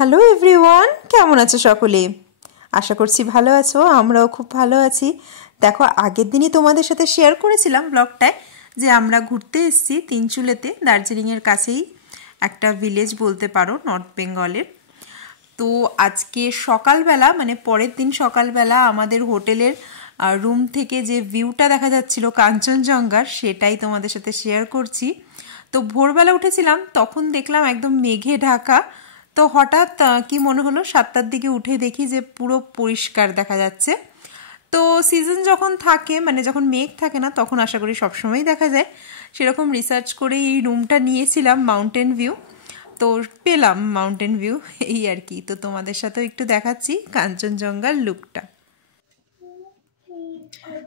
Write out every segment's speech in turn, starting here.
Hello everyone, কেমন আছো সকলে? আশা করছি ভালো আছো। আমরাও খুব ভালো আছি। দেখো, আগের দিনই তোমাদের সাথে শেয়ার করেছিলাম ব্লগটায় যে আমরা ঘুরতে এসেছি তিনচুলেতে, দার্জিলিংয়ের কাছেই একটা ভিলেজ বলতে পারো, নর্থ বেঙ্গলের। তো আজকে সকালবেলা, মানে পরের দিন সকালবেলা আমাদের হোটেলের রুম থেকে যে ভিউটা দেখা যাচ্ছিল কাঞ্চনজঙ্ঘার, সেটাই তোমাদের সাথে শেয়ার করছি। তো ভোরবেলা উঠেছিলাম, তখন দেখলাম একদম মেঘে ঢাকা। তো হঠাৎ কি মনে হলো, 7টার দিকে উঠে দেখি যে পুরো পরিষ্কার দেখা যাচ্ছে। তো সিজন যখন থাকে, মানে যখন মেঘ থাকে না, তখন আশা করি সবসময়ই দেখা যায়। সেরকম রিসার্চ করে এই রুমটা নিয়েছিলাম, মাউন্টেন ভিউ। তো পেলাম মাউন্টেন ভিউ, এই আর কি। তো তোমাদের সাথেও একটু দেখাচ্ছি কাঞ্চনজঙ্ঘার লুকটা।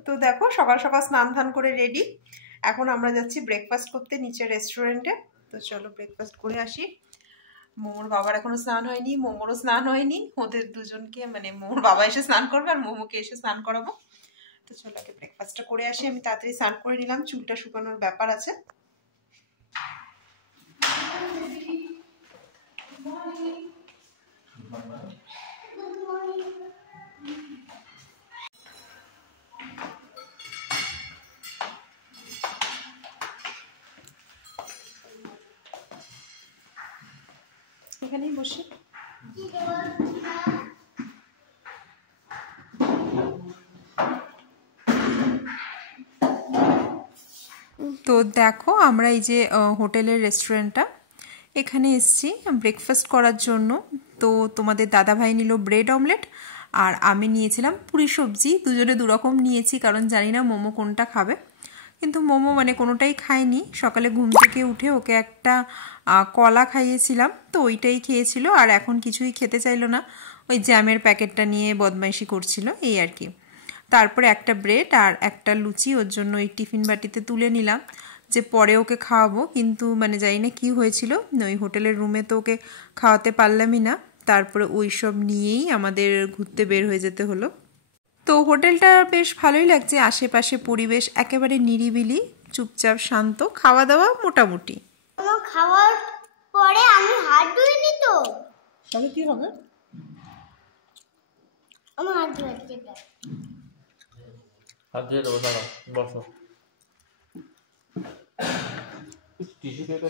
তো দেখো, সকাল সকাল স্নান ধান করে রেডি। এখন আমরা যাচ্ছি ব্রেকফাস্ট করতে নিচে রেস্টুরেন্টে। তো চলো ব্রেকফাস্ট করে আসি। মোমোর বাবার এখনো স্নান হয়নি, মোমোরও স্নান হয়নি। ওদের দুজনকে, মানে মোমোর বাবা এসে স্নান করবে আর মোমোকে এসে স্নান করাবো। তো চলো আগে ব্রেকফাস্টটা করে আসি। আমি তাড়াতাড়ি স্নান করে নিলাম, চুলটা শুকানোর ব্যাপার আছে। এখানেই বসি। তো দেখো, আমরা এই যে হোটেলের রেস্টুরেন্টটা, এখানে এসেছি ব্রেকফাস্ট করার জন্য। তো তোমাদের দাদাভাই নিল ব্রেড অমলেট আর আমি নিয়েছিলাম পুরি সবজি। দুজনে দুরকম নিয়েছি, কারণ জানি না মোমো কোনটা খাবে। কিন্তু মোমো মানে কোনোটাই খায়নি। সকালে ঘুম থেকে উঠে ওকে একটা কলা খাইয়েছিলাম, তো ওইটাই খেয়েছিল। আর এখন কিছুই খেতে চাইলো না, ওই জ্যামের প্যাকেটটা নিয়ে বদমাইশি করছিল, এই আর কি। তারপরে একটা ব্রেড আর একটা লুচি ওর জন্য ওই টিফিন বাটিতে তুলে নিলাম, যে পরে ওকে খাওয়াবো। কিন্তু মানে জানি না কী হয়েছিল, ওই হোটেলের রুমে তো ওকে খাওয়াতে পারলামই না। তারপরে ওই সব নিয়েই আমাদের ঘুরতে বের হয়ে যেতে হলো। তো হোটেলটা বেশ ভালোই লাগছে, আশেপাশে পরিবেশ একেবারে নিরিবিলি, চুপচাপ শান্ত, খাওয়া দাওয়া মোটামুটি। খাওয়ার পরে আমি হাত ধুইনি তো। তবে কি হবে? আমার হাত ধুয়ে হাত ধুয়ে দেবো, দাঁড়াও বসো। টিস্যু পেপার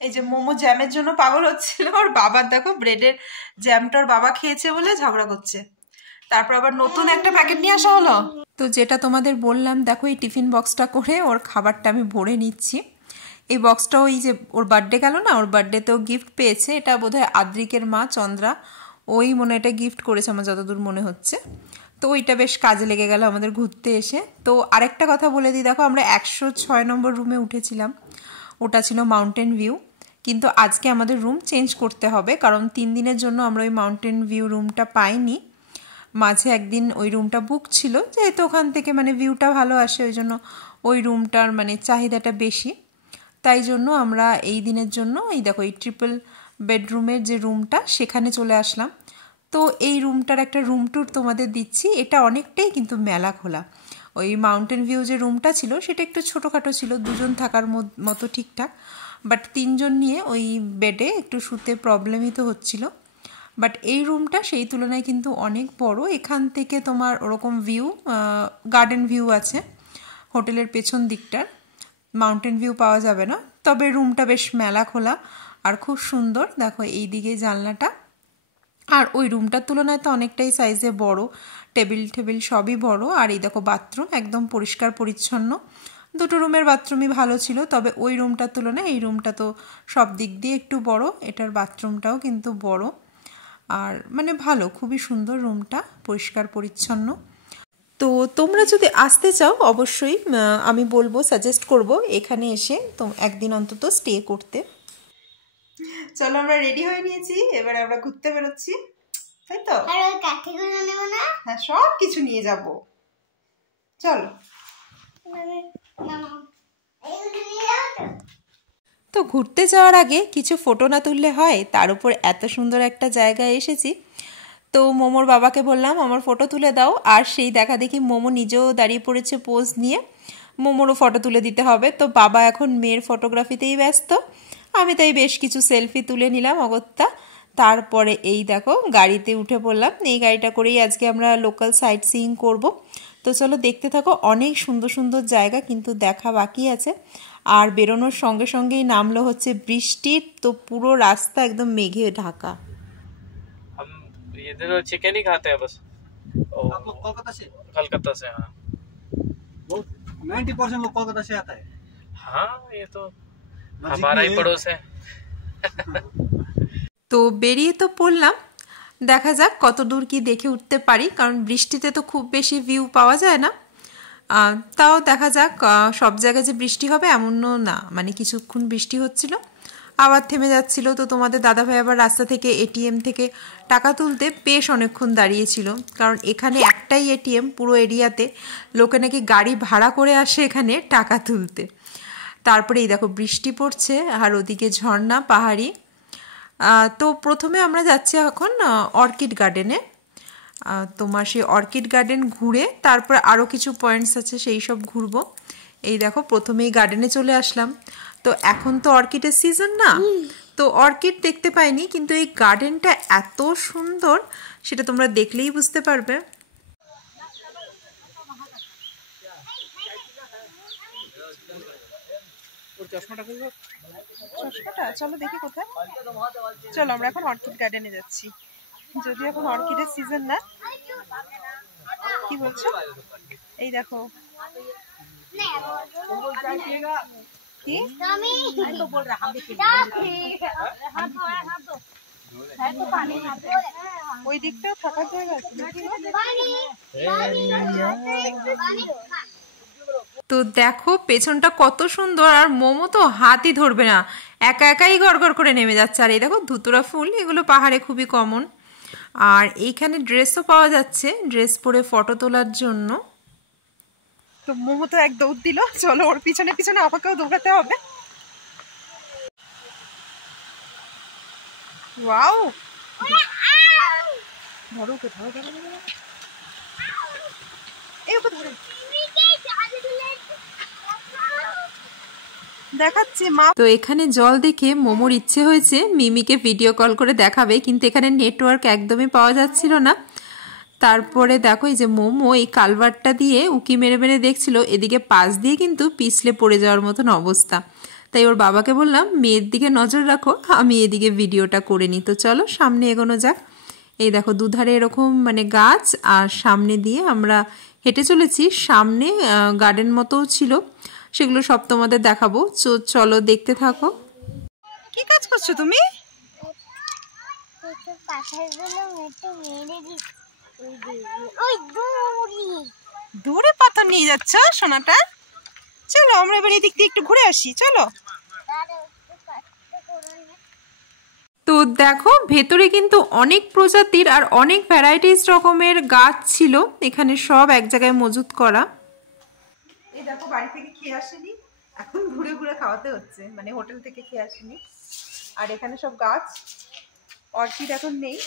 এই যে মোমো জ্যামের জন্য পাগল হচ্ছিল, ওর বাবার দেখো ব্রেডের জ্যামটা ওর বাবা খেয়েছে বলে ঝগড়া করছে। তারপর আবার নতুন একটা প্যাকেট নিয়ে আসা হলো। তো যেটা তোমাদের বললাম, দেখো এই টিফিন বক্সটা করে ওর খাবারটা আমি ভরে নিচ্ছি। এই বক্সটা ওই যে ওর বার্থডে গেল না, ওর বার্থডেতেও গিফট পেয়েছে। এটা বোধহয় আদ্রিকের মা চন্দ্রা, ওই মনে এটা গিফট করেছে আমার যতদূর মনে হচ্ছে। তো ওইটা বেশ কাজে লেগে গেল আমাদের ঘুরতে এসে। তো আরেকটা কথা বলে দিই, দেখো আমরা 106 নম্বর রুমে উঠেছিলাম, ওটা ছিল মাউন্টেন ভিউ। কিন্তু আজকে আমাদের রুম চেঞ্জ করতে হবে, কারণ 3 দিনের জন্য আমরা ওই মাউন্টেন ভিউ রুমটা পাইনি। মাঝে একদিন ওই রুমটা বুক ছিল, যেহেতু ওখান থেকে মানে ভিউটা ভালো আসে, ওই জন্য ওই রুমটার মানে চাহিদাটা বেশি। তাই জন্য আমরা এই দিনের জন্য এই দেখো এই ট্রিপল বেডরুমের যে রুমটা, সেখানে চলে আসলাম। তো এই রুমটার একটা রুম ট্যুর তোমাদের দিচ্ছি। এটা অনেকটাই কিন্তু মেলা খোলা। ওই মাউন্টেন ভিউ যে রুমটা ছিল সেটা একটু ছোটোখাটো ছিল, দুজন থাকার মতো ঠিকঠাক। বাট 3 জন নিয়ে ওই বেডে একটু শুতে প্রবলেমই তো হচ্ছিল। বাট এই রুমটা সেই তুলনায় কিন্তু অনেক বড়। এখান থেকে তোমার ওরকম ভিউ, গার্ডেন ভিউ আছে হোটেলের পেছন দিকটার, মাউন্টেন ভিউ পাওয়া যাবে না। তবে রুমটা বেশ মেলা খোলা আর খুব সুন্দর। দেখো এই দিকে জানলাটা, আর ওই রুমটার তুলনায় তো অনেকটাই সাইজে বড়, টেবিল সবই বড়। আর এই দেখো বাথরুম একদম পরিষ্কার পরিচ্ছন্ন। দুটো রুমের বাথরুমই ভালো ছিল, তবে ওই রুমটার তুলনায় এই রুমটা তো সব দিক দিয়ে একটু বড়। এটার বাথরুমটাও কিন্তু বড়, আর মানে ভালো, খুবই সুন্দর রুমটা, পরিষ্কার পরিচ্ছন্ন। তো তোমরা যদি আসতে চাও, অবশ্যই আমি বলবো, সাজেস্ট করব এখানে এসে তো একদিন অন্তত স্টে করতে। চলো আমরা রেডি হয়ে নিয়েছি, এবারে আমরা ঘুরতে বেরোচ্ছি, তাই তো? আর ওই কাঠিগুলো নেব না? হ্যাঁ, সব কিছু নিয়ে যাব, চলো। তো ঘুরতে যাওয়ার আগে কিছু ফটো না তুললে হয়? তার উপর এত সুন্দর একটা জায়গায় এসেছি। তো মোমোর বাবাকে বললাম আমার ফটো তুলে দাও, আর সেই দেখা দেখি মোমো নিজেও দাঁড়িয়ে পড়েছে পোজ নিয়ে। মোমোরও ফটো তুলে দিতে হবে। তো বাবা এখন মেয়ের ফটোগ্রাফিতেই ব্যস্ত, আমি তাই বেশ কিছু সেলফি তুলে নিলাম অগত্যা। তারপরে এই দেখো গাড়িতে উঠে পড়লাম। এই গাড়িটা করেই আজকে আমরা লোকাল সাইট সিইং করব। তো চলো দেখতে থাকো, অনেক সুন্দর সুন্দর জায়গা কিন্তু দেখা বাকি আছে। আর বেরোনোর সঙ্গে সঙ্গেই নামলো হচ্ছে বৃষ্টি, তো পুরো রাস্তা একদম মেঘে ঢাকা। हम इधर चिकन ही खाते हैं बस। आप लोग कोलकाता से? कलकत्ता से। हाँ बहुत 90% लोग कोलकाता से आता है। हाँ, ये तो हमारा ही पड़ोस है। তো বেরিয়ে তো পড়লাম, দেখা যাক কত দূর কি দেখে উঠতে পারি, কারণ বৃষ্টিতে তো খুব বেশি ভিউ পাওয়া যায় না। তাও দেখা যাক, সব জায়গায় যে বৃষ্টি হবে এমনও না, মানে কিছুক্ষণ বৃষ্টি হচ্ছিল আবার থেমে যাচ্ছিল। তো তোমাদের দাদাভাই আবার রাস্তা থেকে এটিএম থেকে টাকা তুলতে বেশ অনেকক্ষণ দাঁড়িয়েছিল, কারণ এখানে একটাই এটিএম পুরো এরিয়াতে, লোকে নাকি গাড়ি ভাড়া করে আসে এখানে টাকা তুলতে। তারপরে এই দেখো বৃষ্টি পড়ছে আর ওদিকে ঝর্ণা পাহাড়ি। তো প্রথমে আমরা যাচ্ছি এখন অর্কিড গার্ডেনে। তোমার সেই অর্কিড গার্ডেন ঘুরে তারপর আরও কিছু পয়েন্টস আছে সেই সব ঘুরবো। এই দেখো প্রথমেই গার্ডেনে চলে আসলাম। তো এখন তো অর্কিডের সিজন না, তো অর্কিড দেখতে পাইনি, কিন্তু এই গার্ডেনটা এত সুন্দর সেটা তোমরা দেখলেই বুঝতে পারবে। চশমাটা চলো দেখি কোথায়। চলো আমরা এখন অর্কিড গার্ডেনে যাচ্ছি, যদি এখন অর্কিডের সিজন না। কি বলছো? এই দেখো কি ওই দিকটাও থাকার জায়গা আছে। তো দেখো পেছনটা কত সুন্দর, আর মোমো তো হাতই ধরবে না, একা একাই গড়গড় করে নেমে যাচ্ছে। আর এই দেখো ধুতুরা ফুল, এগুলো পাহাড়ে খুবই কমন। আর এইখানে ড্রেসও পাওয়া যাচ্ছে, ড্রেস পরে ফটো তোলার জন্য। তো মোমো তো এক দৌড় দিল, চলো ওর পিছনে পিছনে আমাকেও দৌড়াতে হবে। ওয়াও, ধরো ওকে, ধরো ধরো ধরো, এই ওকে ধরো। দেখাচ্ছি মা। তো এখানে জল দেখে মোমোর ইচ্ছে হয়েছে মিমিকে ভিডিও কল করে দেখাবে, কিন্তু এখানে নেটওয়ার্ক একদমই পাওয়া যাচ্ছিল না। তারপরে দেখো এই যে মোমো এই কালভারটা দিয়ে উকি মেরে মেরে দেখছিল, এদিকে পাশ দিয়ে কিন্তু পিছলে পড়ে যাওয়ার মতন অবস্থা। তাই ওর বাবাকে বললাম মেয়ের দিকে নজর রাখো, আমি এদিকে ভিডিওটা করে নিই। তো চলো সামনে এগোনো যাক। এই দেখো দুধারে এরকম মানে গাছ, আর সামনে দিয়ে আমরা হেঁটে চলেছি। সামনে গার্ডেন মতোও ছিল, সেগুলো সব তোমাদের দেখাবো। চলো দেখতে থাকো। কি কাজ করছো তুমি? দূরে পাথর নিয়ে যাচ্ছ সোনাটা? চলো আমরা এবার এদিক দিয়ে একটু ঘুরে আসি, চলো। তো দেখো ভেতরে কিন্তু অনেক প্রজাতির আর অনেক ভ্যারাইটিস রকমের গাছ ছিল, এখানে সব এক জায়গায় মজুত করা। এই দেখো বাড়ি থেকে খেয়ে আসেনি, এখন ঘুরে ঘুরে খাওয়াতে হচ্ছে, মানে হোটেল থেকে খেয়ে আসেনি। আর এখানে সব গাছ, অর্কিড এখন নেই,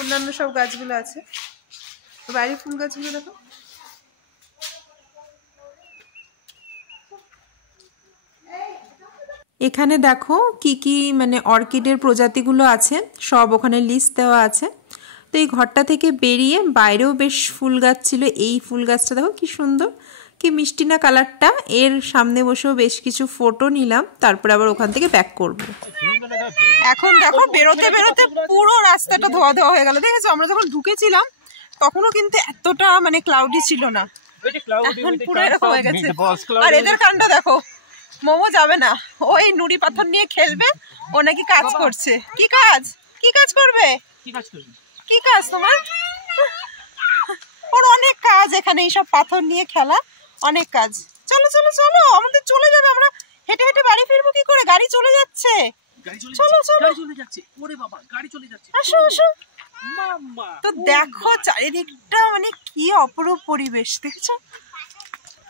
অন্যান্য সব গাছগুলো আছে। তো বাইরে ফুল গাছগুলো দেখো। এখানে দেখো কি কি মানে অর্কিডের প্রজাতিগুলো আছে, সব ওখানে লিস্ট দেওয়া আছে। তো এই ঘরটা থেকে বেরিয়ে বাইরেও বেশ ফুল গাছ ছিল। এই ফুল গাছটা দেখো কি সুন্দর, কি মিষ্টি না কালারটা। এর সামনে বসেও বেশ কিছু ফটো নিলাম, তারপরে আবার ওখান থেকে ব্যাক করব। এখন দেখো বেরোতে বেরোতে পুরো রাস্তাটা ধোয়া ধোয়া হয়ে গেল। দেখেছো আমরা যখন ঢুকেছিলাম তখনও কিন্তু এতটা মানে ক্লাউডি ছিল না, এখন পুরো এরকম হয়ে গেছে। আর এদের কাণ্ড দেখো, মোমো যাবে না, ওই নুড়ি পাথর নিয়ে খেলবে, ও নাকি কাজ করছে। কি কাজ? কি কাজ করবে? কি কাজ তোমার? ওর অনেক কাজ এখানে, এইসব পাথর নিয়ে খেলা, অনেক কাজ। চলো চলো চলো, আমাদের চলে যাবে, আমরা হেঁটে হেঁটে বাড়ি ফিরবো কি করে? গাড়ি চলে যাচ্ছে। চলো চলো, আসো আসো। তো দেখো চারিদিকটা মানে কি অপরূপ পরিবেশ, দেখছো?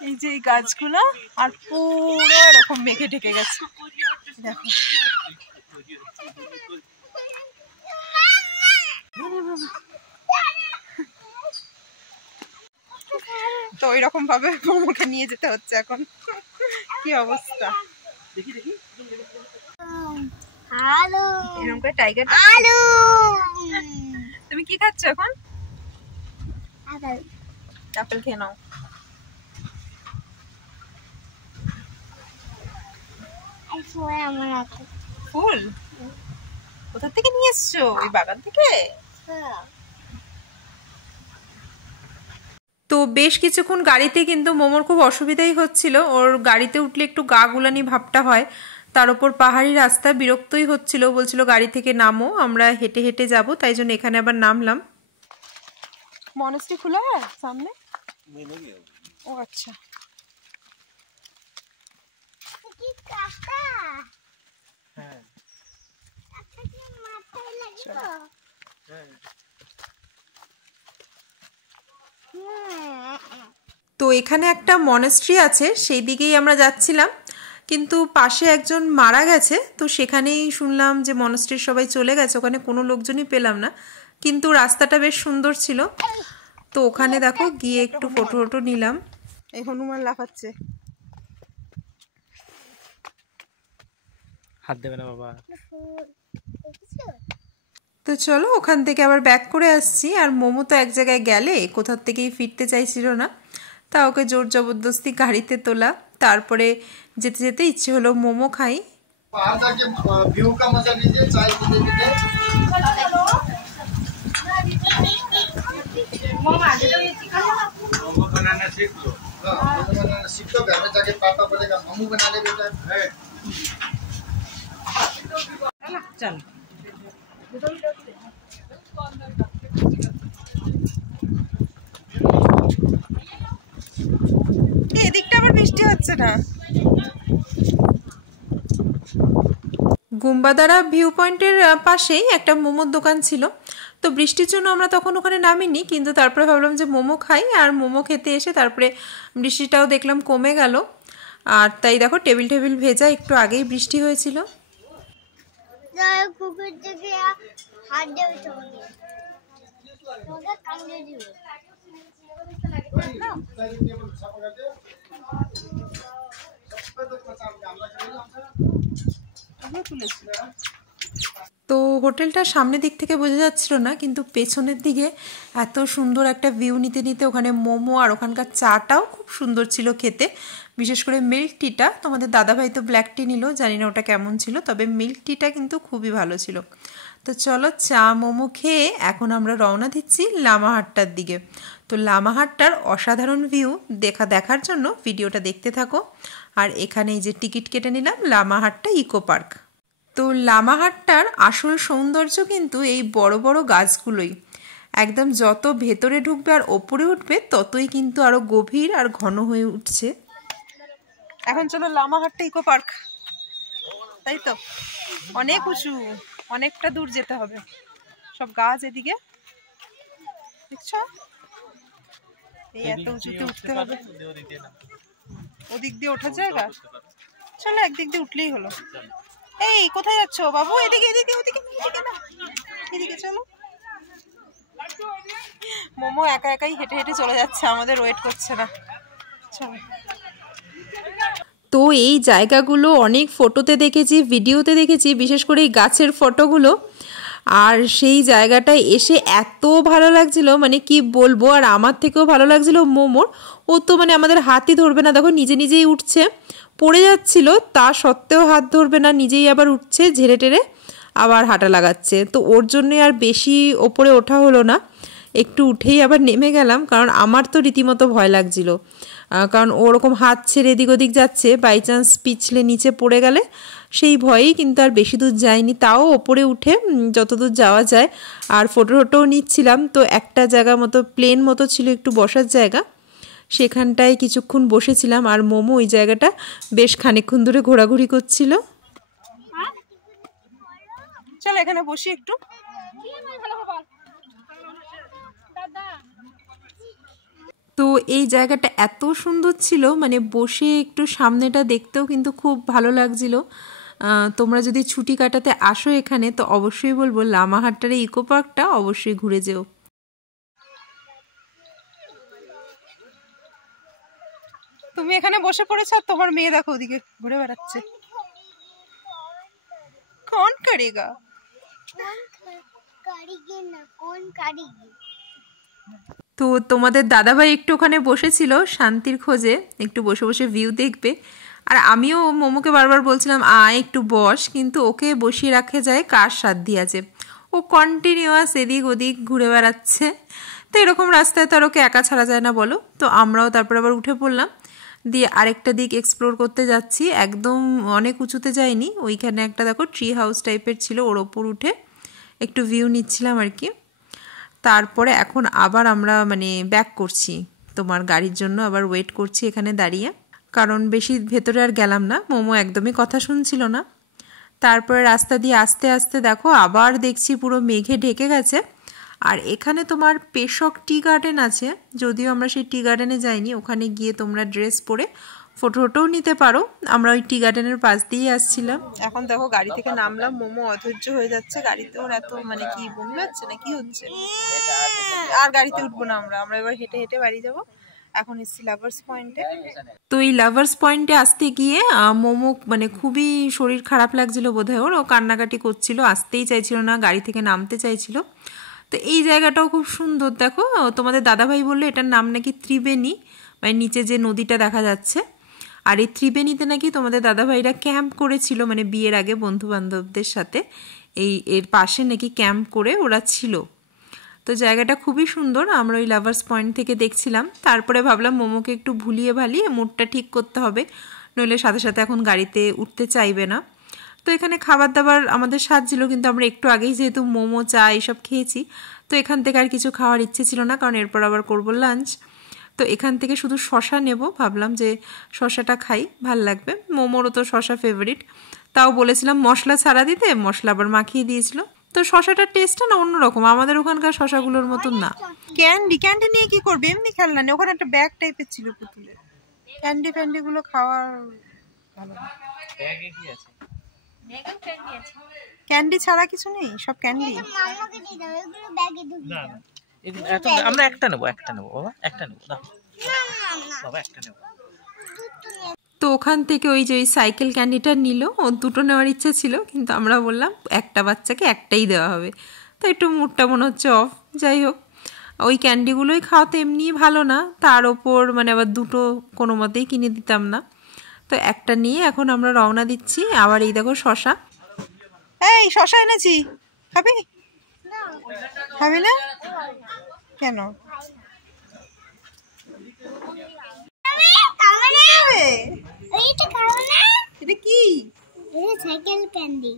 এই যে এই গাছগুলো, আর পুরো এরকম মেঘে ঢেকে গেছে দেখো। তো ওইরকম ভাবে মোমোকে নিয়ে যেতে হচ্ছে এখন, কি অবস্থা। আলু এরকম করে টাইগার। আলু তুমি কি খাচ্ছ এখন? আপেল আপেল খেয়ে নাও। ফুল আমার আছে ফুল কোথা থেকে নিয়ে এসছো? ওই বাগান থেকে? তো বেশ কিছুক্ষণ গাড়িতে কিন্তু মোমোর খুব অসুবিধাই হচ্ছিল। ওর গাড়িতে উঠলে একটু গা গুলানি ভাবটা হয়, তার উপর পাহাড়ি রাস্তা, বিরক্তই হচ্ছিল। বলছিল গাড়ি থেকে নামো, আমরা হেঁটে হেঁটে যাব, তাই জন্য এখানে আবার নামলাম। মনেস্ট্রি খোলা হ্যাঁ সামনে? ও আচ্ছা। কি কাটা হ্যাঁ আচ্ছা কি মাথায় লাগবে হ্যাঁ। তো এখানে একটা মনেস্ট্রি আছে, সেই দিকেই আমরা যাচ্ছিলাম, কিন্তু পাশে একজন মারা গেছে। তো সেখানেই শুনলাম যে মনেস্ট্রির সবাই চলে গেছে, ওখানে কোনো লোকজনই পেলাম না, কিন্তু রাস্তাটা বেশ সুন্দর ছিল। তো ওখানে দেখো গিয়ে একটু ফটো ফটো নিলাম। এই হনুমান লাফাচ্ছে। হাত দেবে না বাবা। তো চলো ওখান থেকে আবার ব্যাক করে আসছি। আর মোমো তো এক জায়গায় গেলে কোথার থেকেই ফিরতে চাইছিল না, তা ওকে জোর জবরদস্তি গাড়িতে তোলা। তারপরে যেতে যেতে ইচ্ছে হলো মোমো খাই। बाहर जाके व्यू का मजा लीजिए, चाय पीते पीते। मोमो बनाना सीख लो। मोमो बनाना सीख लो, घर में जाके पापा बोलेगा मोमो बना ले बेटा। चल এদিকটা আবার বৃষ্টি হচ্ছে না। গুম্বাদারা ভিউ পয়েন্টের পাশেই একটা মোমোর দোকান ছিল। তো বৃষ্টির জন্য আমরা তখন ওখানে নামিনি, কিন্তু তারপরে ভাবলাম যে মোমো খাই। আর মোমো খেতে এসে তারপরে বৃষ্টিটাও দেখলাম কমে গেল। আর তাই দেখো টেবিল টেবিল ভেজা, একটু আগেই বৃষ্টি হয়েছিল। কুকুর থেকে হাত দেবে তোমাকে কামড়ে দিবে। তো হোটেলটার সামনের দিক থেকে বোঝা যাচ্ছিল না, কিন্তু পেছনের দিকে এত সুন্দর একটা ভিউ নিতে নিতে ওখানে মোমো আর ওখানকার চাটাও খুব সুন্দর ছিল খেতে। বিশেষ করে মিল্ক টিটা, তোমাদের দাদাভাই তো ব্ল্যাক টি নিল, জানি না ওটা কেমন ছিল, তবে মিল্ক টিটা কিন্তু খুবই ভালো ছিল। তো চলো চা মোমো খেয়ে এখন আমরা রওনা দিচ্ছি লামাহাট্টার দিকে। তো লামাহাট্টার অসাধারণ ভিউ দেখার জন্য ভিডিওটা দেখতে থাকো। আর এখানে এই যে টিকিট কেটে নিলাম লামাহাট্টা ইকো পার্ক। তো লামাহাট্টার আসল সৌন্দর্য কিন্তু এই বড় বড় গাছগুলোই। একদম যত ভেতরে ঢুকবে আর ওপরে উঠবে ততই কিন্তু আরো গভীর আর ঘন হয়ে উঠছে। এখন চলো লামাহাট্টা ইকো পার্ক, তাই তো? অনেক উঁচু, অনেকটা দূর যেতে হবে। সব গাছ এদিকে দেখছো, এই এত উঁচুতে উঠতে হবে। ওদিক দিয়ে ওঠার জায়গা? চলো একদিক দিয়ে উঠলেই হলো। এই কোথায় যাচ্ছ বাবু? এদিকে এদিকে ওদিকে এদিকে না, এদিকে চলো। মোমো একা একাই হেঁটে হেঁটে চলে যাচ্ছে, আমাদের ওয়েট করছে না। চলো। তো এই জায়গাগুলো অনেক ফটোতে দেখেছি, ভিডিওতে দেখেছি, বিশেষ করে এই গাছের ফটোগুলো। আর সেই জায়গাটায় এসে এত ভালো লাগছিল, মানে কি বলবো। আর আমার থেকেও ভালো লাগছিল মোমোর। ও তো মানে আমাদের হাতই ধরবে না, দেখো নিজে নিজেই উঠছে। পড়ে যাচ্ছিল তা সত্ত্বেও হাত ধরবে না, নিজেই আবার উঠছে, ঝেড়ে টেরে আবার হাঁটা লাগাচ্ছে। তো ওর জন্যই আর বেশি ওপরে ওঠা হলো না, একটু উঠেই আবার নেমে গেলাম, কারণ আমার তো রীতিমতো ভয় লাগছিল। কারণ ওরকম হাত ছেড়ে এদিক ওদিক যাচ্ছে, বাই চান্স পিছলে নিচে পড়ে গেলে, সেই ভয়েই কিন্তু আর বেশি দূর যায়নি। তাও ওপরে উঠে যতদূর যাওয়া যায় আর ফটোও নিচ্ছিলাম। তো একটা জায়গা মতো প্লেন মতো ছিল, একটু বসার জায়গা, সেখানটায় কিছুক্ষণ বসেছিলাম। আর মোমো ওই জায়গাটা বেশ খানিকক্ষণ ধরে ঘোরাঘুরি করছিল। চল এখানে বসি একটু। তো এই জায়গাটা এত সুন্দর ছিল, মানে বসে একটু সামনেটা দেখতেও কিন্তু খুব ভালো লাগছিল। তোমরা যদি ছুটি কাটাতে আসো এখানে, তো অবশ্যই বলবো লামাহাট্টার এই ইকো পার্কটা অবশ্যই ঘুরে যেও। তুমি এখানে বসে পড়েছো আর তোমার মেয়ে দেখো ওদিকে ঘুরে বেড়াচ্ছে। कौन करेगा? তো তোমাদের দাদাভাই একটু ওখানে বসেছিল শান্তির খোঁজে, একটু বসে বসে ভিউ দেখবে। আর আমিও মোমোকে বারবার বলছিলাম আয় একটু বস, কিন্তু ওকে বসিয়ে রাখা যায় কার সাধ্য আছে, ও কন্টিনিউয়াস এদিক ওদিক ঘুরে বেড়াচ্ছে। তো এরকম রাস্তায় তো আর ওকে একা ছাড়া যায় না বলো। তো আমরাও তারপর আবার উঠে পড়লাম, দিয়ে আরেকটা দিক এক্সপ্লোর করতে যাচ্ছি। একদম অনেক উঁচুতে যাইনি, ওইখানে একটা দেখো ট্রি হাউস টাইপের ছিল, ওর ওপর উঠে একটু ভিউ নিচ্ছিলাম আর কি। তারপরে এখন আবার আমরা মানে ব্যাক করছি, তোমার গাড়ির জন্য আবার ওয়েট করছি এখানে দাঁড়িয়ে, কারণ বেশি ভেতরে আর গেলাম না, মোমো একদমই কথা শুনছিল না। তারপরে রাস্তা দিয়ে আস্তে আস্তে দেখো আবার দেখছি পুরো মেঘে ঢেকে গেছে। আর এখানে তোমার পেশক টি গার্ডেন আছে, যদিও আমরা সেই টি গার্ডেনে যাইনি, ওখানে গিয়ে তোমরা ড্রেস পরে ফটোটাও নিতে পারো। আমরা ওই টি গার্ডেনের পাশ দিয়ে আসছিলাম। এখন দেখো গাড়ি থেকে নামলাম, মোমো অধৈর্য হয়ে যাচ্ছে, গাড়িতে ওর এত মানে কি বমি হচ্ছে না কি হচ্ছে, আর গাড়িতে উঠবো না আমরা এবার হেঁটে হেঁটে বাড়ি যাবো। এখন এসছি লাভার্স পয়েন্টে। তো এই লাভার্স পয়েন্টে আসতে গিয়ে মোমো মানে খুবই শরীর খারাপ লাগছিল বোধহয় ওর, ও কান্নাকাটি করছিল, আসতেই চাইছিল না, গাড়ি থেকে নামতে চাইছিল। তো এই জায়গাটাও খুব সুন্দর, দেখো তোমাদের দাদাভাই বললো এটার নাম নাকি ত্রিবেণী, মানে নিচে যে নদীটা দেখা যাচ্ছে। আর এই ত্রিবেণীতে নাকি তোমাদের দাদাভাইরা ক্যাম্প করেছিল, মানে বিয়ের আগে বন্ধু বান্ধবদের সাথে এর পাশে নাকি ক্যাম্প করে ওরা ছিল। তো জায়গাটা খুবই সুন্দর, আমরা ওই লাভার্স পয়েন্ট থেকে দেখছিলাম। তারপরে ভাবলাম মোমোকে একটু ভুলিয়ে ভালিয়ে মুডটা ঠিক করতে হবে, নইলে সাথে সাথে এখন গাড়িতে উঠতে চাইবে না। তো এখানে খাবার দাবার আমাদের সাজছিল, কিন্তু আমরা একটু আগেই যেহেতু মোমো চা এইসব খেয়েছি, তো এখান থেকে আর কিছু খাওয়ার ইচ্ছে ছিল না, কারণ এরপর আবার করবো লাঞ্চ। তো এখান থেকে শুধু শশা নেব, ভাবলাম যে শশাটা খাই, ভাল লাগবে, মোমোরও তো শশা ফেভারিট। তাও বলেছিলাম মশলা ছাড়া দিতে, মশলা আবার মাখিয়ে দিয়েছিল। তো শশাটার টেস্টটা না অন্যরকম, আমাদের ওখানকার শশাগুলোর মতন না। ক্যান্ডি নিয়ে কি করবে, এমনি খেলনা নেই, ওখানে একটা ব্যাগ টাইপের ছিল পুতুলের, ক্যান্ডি গুলো খাওয়ার ভালো না। ক্যান্ডি ছাড়া কিছু নেই, সব ক্যান্ডি। আমরা একটা নেবো বাবা, একটা নেবো বাবা, একটা নেবো। তো ওখান থেকে ওই যে ওই সাইকেল ক্যান্ডিটা নিল, ও দুটো নেওয়ার ইচ্ছা ছিল, কিন্তু আমরা বললাম একটা বাচ্চাকে একটাই দেওয়া হবে। তো একটু মুডটা মনে হচ্ছে অফ। যাই হোক, ওই ক্যান্ডিগুলোই খাওয়াতে এমনি ভালো না, তার ওপর মানে আবার দুটো কোনো মতেই কিনে দিতাম না। তো একটা নিয়ে এখন আমরা রওনা দিচ্ছি। আবার এই দেখো শশা, এই শশা এনেছি, খাবি? খাবি না কেন? এটা কি? Cycle candy.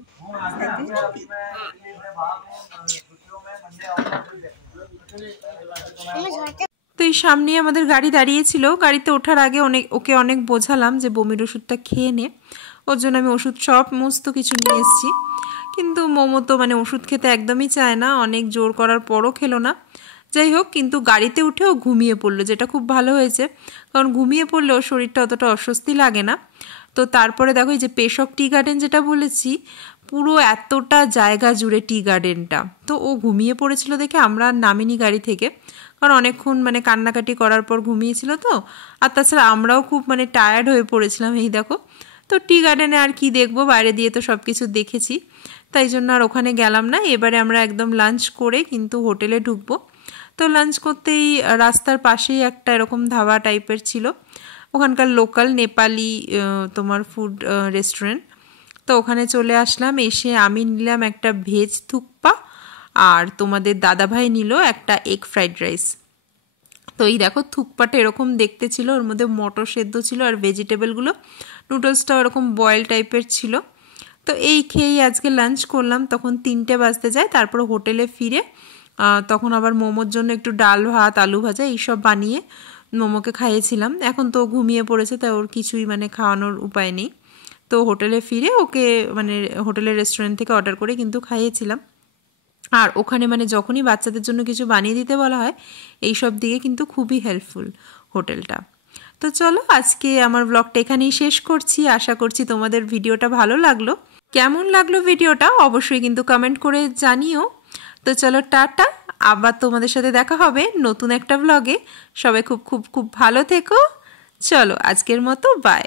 তো এই সামনে আমাদের গাড়ি দাঁড়িয়েছিল, গাড়িতে ওঠার আগে ওকে অনেক বোঝালাম যে বমির ওষুধটা খেয়ে নে, ওর জন্য আমি ওষুধ সমস্ত কিছু নিয়ে এসেছি। কিন্তু মোমো তো মানে ওষুধ খেতে একদমই চায় না, অনেক জোর করার পরও খেলো না। যাই হোক, কিন্তু গাড়িতে উঠেও ঘুমিয়ে পড়লো, যেটা খুব ভালো হয়েছে, কারণ ঘুমিয়ে পড়লেও শরীরটা অতটা অস্বস্তি লাগে না। তো তারপরে দেখো এই যে পেশক টি গার্ডেন যেটা বলেছি, পুরো এতটা জায়গা জুড়ে টি গার্ডেনটা। তো ও ঘুমিয়ে পড়েছিল দেখে আমরা নামিনি গাড়ি থেকে, কারণ অনেকক্ষণ মানে কান্নাকাটি করার পর ঘুমিয়েছিল তো। আর তাছাড়া আমরাও খুব মানে টায়ার্ড হয়ে পড়েছিলাম। এই দেখো, তো টি গার্ডেনে আর কি দেখবো, বাইরে দিয়ে তো সব কিছু দেখেছি, তাই জন্য আর ওখানে গেলাম না। এবারে আমরা একদম লাঞ্চ করে কিন্তু হোটেলে ঢুকবো। তো লাঞ্চ করতেই রাস্তার পাশেই একটা এরকম ধাবা টাইপের ছিল, ওখানকার লোকাল নেপালি তোমার ফুড রেস্টুরেন্ট। তো ওখানে চলে আসলাম, এসে আমি নিলাম একটা ভেজ থুকপা, আর তোমাদের দাদাভাই নিল একটা এগ ফ্রাইড রাইস। তো এই দেখো থুকপাটা এরকম দেখতে ছিল, ওর মধ্যে মটর সেদ্ধ ছিল আর ভেজিটেবলগুলো, নুডলসটাও এরকম বয়েল টাইপের ছিল। তো এই খেয়েই আজকে লাঞ্চ করলাম। তখন 3টে বাজতে যায়, তারপর হোটেলে ফিরে তখন আবার মোমোর জন্য একটু ডাল ভাত আলু ভাজা এইসব বানিয়ে মোমোকে খাইয়েছিলাম। এখন তো ঘুমিয়ে পড়েছে, তাই ওর কিছুই মানে খাওয়ানোর উপায় নেই। তো হোটেলে ফিরে ওকে মানে হোটেলের রেস্টুরেন্ট থেকে অর্ডার করে কিন্তু খাইয়েছিলাম। আর ওখানে মানে যখনই বাচ্চাদের জন্য কিছু বানিয়ে দিতে বলা হয়, এইসব দিকে কিন্তু খুবই হেল্পফুল হোটেলটা। তো চলো আজকে আমার ব্লগটা এখানেই শেষ করছি। আশা করছি তোমাদের ভিডিওটা ভালো লাগলো। কেমন লাগলো ভিডিওটা অবশ্যই কিন্তু কমেন্ট করে জানিও। তো চলো টাটা, আবার তোমাদের সাথে দেখা হবে নতুন একটা ব্লগে। সবাই খুব খুব খুব ভালো থেকো। চলো আজকের মতো বাই।